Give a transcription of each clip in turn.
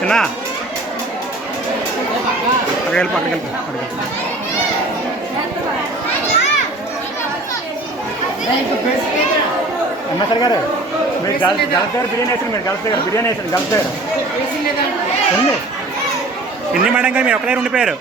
చిన్న అక్కడికి వెళ్ళి ఎంఎస్ఆర్ గారు మీరు గర్ల్స్ దగ్గర బిర్యానీ వేసారు, మీరు గర్ల్స్ దగ్గర బిర్యానీ వేసారు, గర్ల్స్ దగ్గర ఉంది. హిందీ మేడం గారు మీరు ఒక్కడే ఉండిపోయారు.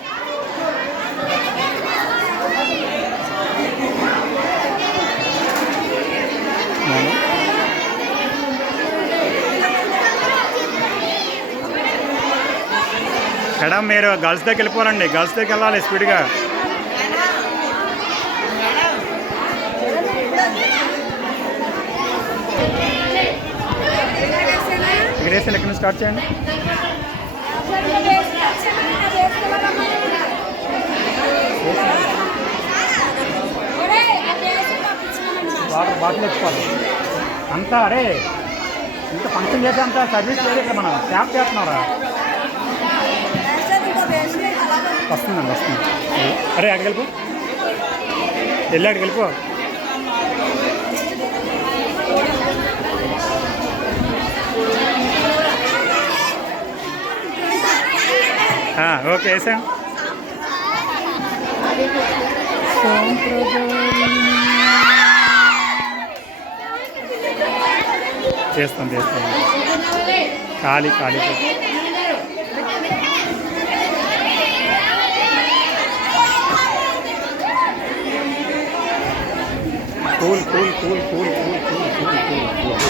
మేడం మీరు గర్ల్స్ దగ్గరికి వెళ్ళిపోవాలండి, గర్ల్స్ దగ్గరికి వెళ్ళాలి స్పీడ్గా. ఇక్కడ నుంచి స్టార్ట్ చేయండి. వాటర్ బాటిల్ తెచ్చుకోవాలి అంతా. అరే ఇంత ఫంక్షన్ చేసే అంత సర్వీస్ లేదు ఇక్కడ, మనం క్యాప్ చేస్తున్నారా? వస్తుందండి వస్తుంది. అరే అక్కడికి వెళ్ళిపో, వెళ్ళి అక్కడికి వెళ్ళిపో. ఓకే వేసాం. చేస్తాం చేస్తాం. ఖాళీ ఖాళీ cool cool cool cool cool cool cool cool cool.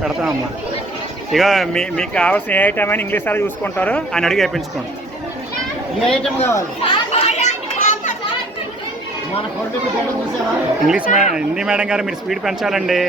పెడతామమ్మా. ఇక మీకు కావాల్సిన ఏ ఐటమ్ అయినా ఇంగ్లీష్ సార్ చూసుకుంటారు, ఆయన అడిగి వేయించుకోండి. ఇంగ్లీష్ హిందీ మేడం గారు మీరు స్పీడ్ పెంచాలండి.